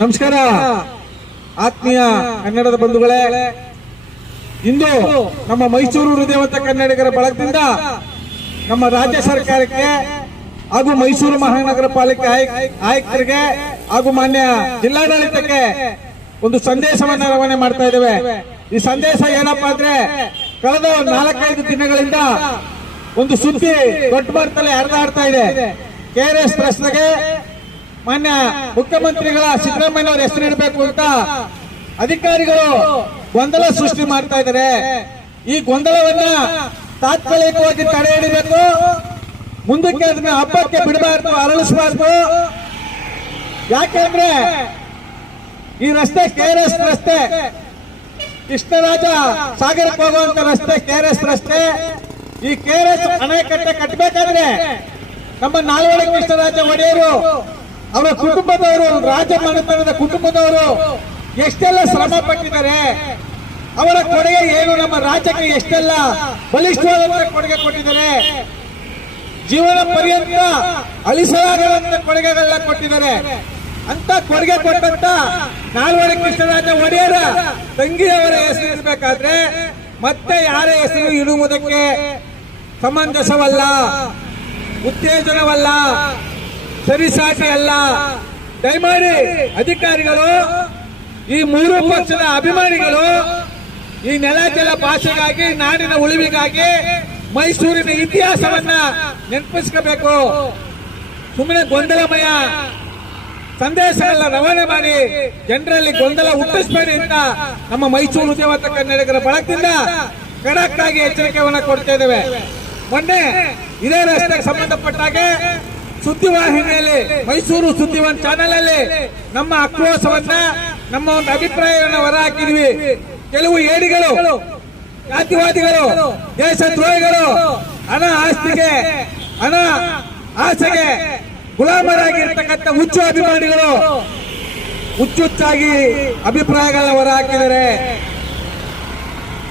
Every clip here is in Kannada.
ನಮಸ್ಕಾರ. ಆತ್ಮೀಯ ಕನ್ನಡದ ಬಂಧುಗಳೇ, ಇಂದು ನಮ್ಮ ಮೈಸೂರು ಹೃದಯವಂತ ಕನ್ನಡಿಗರ ಬಳಗದಿಂದ ನಮ್ಮ ರಾಜ್ಯ ಸರ್ಕಾರಕ್ಕೆ ಹಾಗೂ ಮೈಸೂರು ಮಹಾನಗರ ಪಾಲಿಕೆ ಆಯುಕ್- ಆಯುಕ್ತರಿಗೆ ಹಾಗೂ ಮಾನ್ಯ ಜಿಲ್ಲಾಡಳಿತಕ್ಕೆ ಒಂದು ಸಂದೇಶವನ್ನ ರವಾನೆ ಮಾಡ್ತಾ ಇದ್ದೇವೆ. ಈ ಸಂದೇಶ ಏನಪ್ಪಾ ಅಂದ್ರೆ ಕಳೆದ ನಾಲ್ಕೈದು ದಿನಗಳಿಂದ ಒಂದು ಸುದ್ದಿ ದೊಡ್ಡ ಮಟ್ಟದಲ್ಲಿ ಹರಿದಾಡ್ತಾ ಇದೆ. ಕೆಆರ್ಎಸ್ ಪ್ರಶ್ನೆಗೆ ಮಾನ್ಯ ಮುಖ್ಯಮಂತ್ರಿಗಳ ಸಿದ್ದರಾಮಯ್ಯ ಅವರ ಹೆಸರು ಇಡಬೇಕು ಅಂತ ಅಧಿಕಾರಿಗಳು ಗೊಂದಲ ಸೃಷ್ಟಿ ಮಾಡ್ತಾ ಇದ್ದಾರೆ. ಈ ಗೊಂದಲವನ್ನ ತಾತ್ಕಾಲಿಕವಾಗಿ ತಡೆ ಹಿಡಿಬೇಕು. ಮುಂದಕ್ಕೆ ಅದನ್ನ ಹಬ್ಬಕ್ಕೆ ಬಿಡಬಾರ್ದು, ಅರಳಿಸಬಾರ್ದು. ಯಾಕೆಂದ್ರೆ ಈ ರಸ್ತೆ ಕೆಆರ್ಎಸ್ ರಸ್ತೆ, ಕೃಷ್ಣರಾಜ ಸಾಗರಕ್ಕೆ ಹೋಗುವಂತ ರಸ್ತೆ ಕೆಆರ್ಎಸ್ ರಸ್ತೆ. ಈ ಕೆಆರ್ಎಸ್ ಅಣೆಕಟ್ಟೆ ಕಟ್ಟಬೇಕಾದ್ರೆ ನಮ್ಮ ನಾಲ್ವಡಿ ಕೃಷ್ಣರಾಜ ಒಡೆಯರು ಅವರ ಕುಟುಂಬದವರು ರಾಜ ಮನೆತನದ ಕುಟುಂಬದವರು. ಎಷ್ಟೆಲ್ಲ ಶ್ರಮ ಪಟ್ಟಿದ್ದಾರೆ. ಅವರ ಕೊಡುಗೆ ಏನು? ನಮ್ಮ ರಾಜ್ಯಕ್ಕೆ ಎಷ್ಟೆಲ್ಲ ಬಲಿಷ್ಠವಾದಂತ ಕೊಡುಗೆ ಕೊಟ್ಟಿದ್ದಾರೆ. ಜೀವನ ಪರ್ಯಂತ ಅಳಿಸಲಾಗದಂತ ಕೊಡುಗೆಗಳನ್ನ ಕೊಟ್ಟಿದ್ದಾರೆ. ಅಂತ ಕೊಡುಗೆ ಕೊಟ್ಟಂತ ನಾಲ್ವಡಿ ಕೃಷ್ಣರಾಜ ಒಡೆಯರ ತಂಗಿಯವರ ಹೆಸರು ಇರಬೇಕಾದ್ರೆ ಮತ್ತೆ ಯಾರ ಹೆಸರು ಇಡುವುದಕ್ಕೆ ಸಮಂಜಸವಲ್ಲ, ಉತ್ತೇಜನವಲ್ಲ? ಸರಿಸಾಟಿ ಅಲ್ಲ. ದಯಮಾಡಿ ಅಧಿಕಾರಿಗಳು, ಈ ಮೂರು ಪಕ್ಷದ ಅಭಿಮಾನಿಗಳು, ಈ ನೆಲ ಜಲ ಭಾಷೆಗಾಗಿ, ನಾಡಿನ ಉಳಿವಿಗಾಗಿ ಮೈಸೂರಿನ ಇತಿಹಾಸವನ್ನ ನೆನಪಿಸ್ಕೋಬೇಕು. ಸುಮ್ಮನೆ ಗೊಂದಲಮಯ ಸಂದೇಶಗಳನ್ನ ರವಾನೆ ಮಾಡಿ ಜನರಲ್ಲಿ ಗೊಂದಲ ಹುಟ್ಟಿಸಬೇಡಿ ಅಂತ ನಮ್ಮ ಮೈಸೂರು ಉದ್ಯಮತ ಕನ್ನಡಿಗರ ಬಳಕದಿಂದ ಖಡಕ್ ಆಗಿ ಎಚ್ಚರಿಕೆಯನ್ನ ಕೊಡ್ತಾ ಇದ್ದೇವೆ. ಮೊನ್ನೆ ಇದೇ ರಸ್ತೆಗೆ ಸಂಬಂಧಪಟ್ಟಾಗೆ ಸುದ್ದಿವಾಹಿನಿಯಲ್ಲಿ, ಮೈಸೂರು ಸುದ್ದಿ ಒಂದು ಚಾನೆಲ್ ಅಲ್ಲಿ ನಮ್ಮ ಆಕ್ರೋಶವನ್ನ, ನಮ್ಮ ಒಂದು ಅಭಿಪ್ರಾಯವನ್ನ ಹೊರ ಹಾಕಿದ್ವಿ ಕೆಲವು ಏಡಿಗಳು, ಜಾತಿವಾದಿಗಳು, ದೇಶದ್ರೋಹಿಗಳು, ಹಣ ಆಸ್ತಿಗೆ, ಹಣ ಆಸೆಗೆ ಗುಲಾಮರಾಗಿರ್ತಕ್ಕಂಥ ಹುಚ್ಚು ಅಭಿಮಾನಿಗಳು ಹುಚ್ಚುಚ್ಚಾಗಿ ಅಭಿಪ್ರಾಯಗಳನ್ನ ಹೊರ ಹಾಕಿದ್ದಾರೆ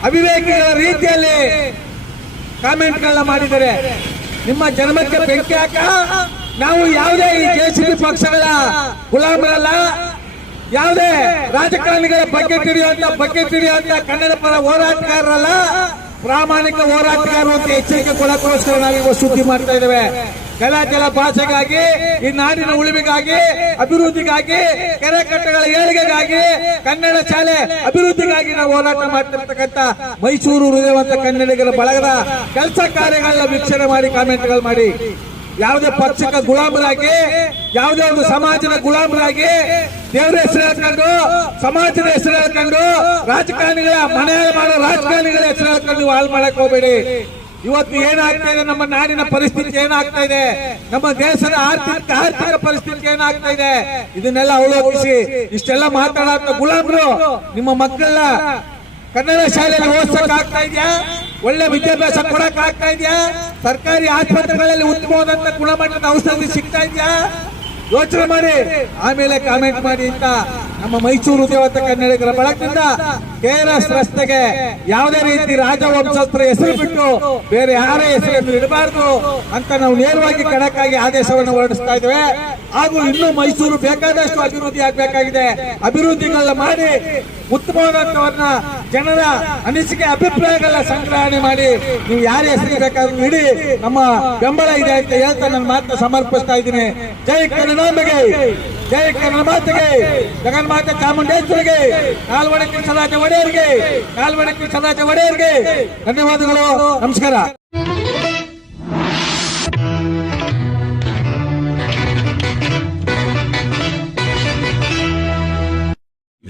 ಅವಿವೇಕಿಗಳ ರೀತಿಯಲ್ಲಿ ಕಾಮೆಂಟ್ಗಳನ್ನ ಮಾಡಿದ್ದಾರೆ. ನಿಮ್ಮ ಜನ್ಮಕ್ಕೆ ಬೆಂಕಿ ಹಾಕ? ನಾವು ಯಾವುದೇ ಈ ಜೆಸಿಬಿ ಪಕ್ಷಗಳ ಗುಲಾಮರಲ್ಲ. ಯಾವುದೇ ರಾಜಕಾರಣಿಗಳ ಬಗ್ಗೆ ತಿಳಿಯುವಂತ ಬಗ್ಗೆ ತಿಳಿಯುವಂತ ಕನ್ನಡ ಪರ ಹೋರಾಟಗಾರರಲ್ಲ. ಪ್ರಾಮಾಣಿಕ ಹೋರಾಟಗಾರರು ಅಂತ ಎಚ್ಚರಿಕೆ ಕೊಡಕ್ಕೋಸ್ಕರ ನಾವೀಗ ಸುದ್ದಿ ಮಾಡ್ತಾ ಇದ್ದೇವೆ. ಕೆಲ ಜಲ ಭಾಷೆಗಾಗಿ, ಈ ನಾಡಿನ ಉಳಿವಿಗಾಗಿ, ಅಭಿವೃದ್ಧಿಗಾಗಿ, ಕೆರೆ ಕಟ್ಟಗಳ ಏಳಿಗೆಗಾಗಿ, ಕನ್ನಡ ಶಾಲೆ ಅಭಿವೃದ್ಧಿಗಾಗಿ ನಾವು ಹೋರಾಟ ಮಾಡ್ತಿರ್ತಕ್ಕಂಥ ಮೈಸೂರು ಹೃದಯವಂತ ಕನ್ನಡಿಗರ ಬಳಗದ ಕೆಲಸ ಕಾರ್ಯಗಳನ್ನ ವೀಕ್ಷಣೆ ಮಾಡಿ, ಕಾಮೆಂಟ್ಗಳು ಮಾಡಿ. ಯಾವುದೇ ಪಕ್ಷಕ್ಕೆ ಗುಲಾಮರಾಗಿ, ಯಾವುದೇ ಒಂದು ಸಮಾಜದ ಗುಲಾಮರಾಗಿ ದೇವರ ಹೆಸರು ಹೇಳ್ಕೊಂಡು, ಸಮಾಜದ ಹೆಸರು ಹೇಳ್ಕೊಂಡು, ರಾಜಕಾರಣಿಗಳ ಮನೆ ಮಾಡೋ ರಾಜಕಾರಣಿಗಳ ಹೆಸರು ಹೇಳ್ಕೊಂಡು ನೀವು ಹಾಳು ಮಾಡಕ್ ಹೋಗ್ಬೇಡಿ. ಇವತ್ತು ಏನಾಗ್ತಾ ಇದೆ? ನಮ್ಮ ನಾಡಿನ ಪರಿಸ್ಥಿತಿ ಏನಾಗ್ತಾ ಇದೆ? ನಮ್ಮ ದೇಶದ ಆರ್ಥಿಕ ಆರ್ಥಿಕ ಪರಿಸ್ಥಿತಿ ಏನಾಗ್ತಾ ಇದೆ? ಇದನ್ನೆಲ್ಲ ಅವಲೋಕಿಸಿ. ಇಷ್ಟೆಲ್ಲ ಮಾತಾಡೋ ಗುಲಾಮರು ನಿಮ್ಮ ಮಕ್ಕಳ ಕನ್ನಡ ಶಾಲೆಯಲ್ಲಿ ಓದ್ಸಕ್ ಆಗ್ತಾ ಇದೆಯಾ? ಒಳ್ಳೆ ವಿದ್ಯಾಭ್ಯಾಸ ಕೊಡಕ್ ಆಗ್ತಾ ಇದೆಯಾ? ಸರ್ಕಾರಿ ಆಸ್ಪತ್ರೆಗಳಲ್ಲಿ ಉತ್ತಮವಾದಂತ ಗುಣಮಟ್ಟದ ಔಷಧಿ ಸಿಗ್ತಾ ಇದೆಯಾ? ಯೋಚನೆ ಮಾಡಿ. ಆಮೇಲೆ ಕಾಮೆಂಟ್ ಮಾಡಿ ಅಂತ ನಮ್ಮ ಮೈಸೂರು ದೇವತ ಕನ್ನಡಿಗರ ಆರ್ ಕೆಆರ್ಎಸ್ ರಸ್ತೆಗೆ ಯಾವುದೇ ರೀತಿ ರಾಜವಂಶಸ್ಥರ ಹೆಸರು ಬಿಟ್ಟು ಬೇರೆ ಯಾರೇ ಹೆಸರನ್ನು ಇಡಬಾರದು ಅಂತ ನಾವು ನೇರವಾಗಿ ಕಣಕ್ಕಾಗಿ ಆದೇಶವನ್ನು ಹೊರಡಿಸ್ತಾ ಇದ್ದೇವೆ. ಹಾಗೂ ಇನ್ನು ಮೈಸೂರು ಬೇಕಾದಷ್ಟು ಅಭಿವೃದ್ಧಿ ಆಗಬೇಕಾಗಿದೆ. ಅಭಿವೃದ್ಧಿಗಳನ್ನ ಮಾಡಿ ಉತ್ತಮವಾದಂತವನ್ನ ಜನರ ಅನಿಸಿಕೆ ಅಭಿಪ್ರಾಯಗಳ ಸಂಗ್ರಹಣೆ ಮಾಡಿ ನೀವು ಯಾರ ಹೆಸರಿಗೆ ಬೇಕಾದ್ರೂ ಇಡಿ, ನಮ್ಮ ಬೆಂಬಲ ಇದೆ ಅಂತ ಹೇಳ್ತಾ ನನ್ನ ಮಾತನ್ನ ಸಮರ್ಪಿಸ್ತಾ ಇದ್ದೀನಿ. ಜೈ ಕನ್ನಡಾಂಬೆಗೆ ಜೈ ಕನ್ನಡ ಜಗನ್ ಜಗನ್ಮಾತೆ ಚಾಮುಂಡೇಶ್ವರಿಗೆ, ಕಾಲ್ವಡೆ ಕೃಷ್ಣರಾಜ ಒಡೆಯರಿಗೆ, ಕಾಲ್ವಡೆ ಕೃಷ್ಣರಾಜ ಒಡೆಯರಿಗೆ ಧನ್ಯವಾದಗಳು, ನಮಸ್ಕಾರ.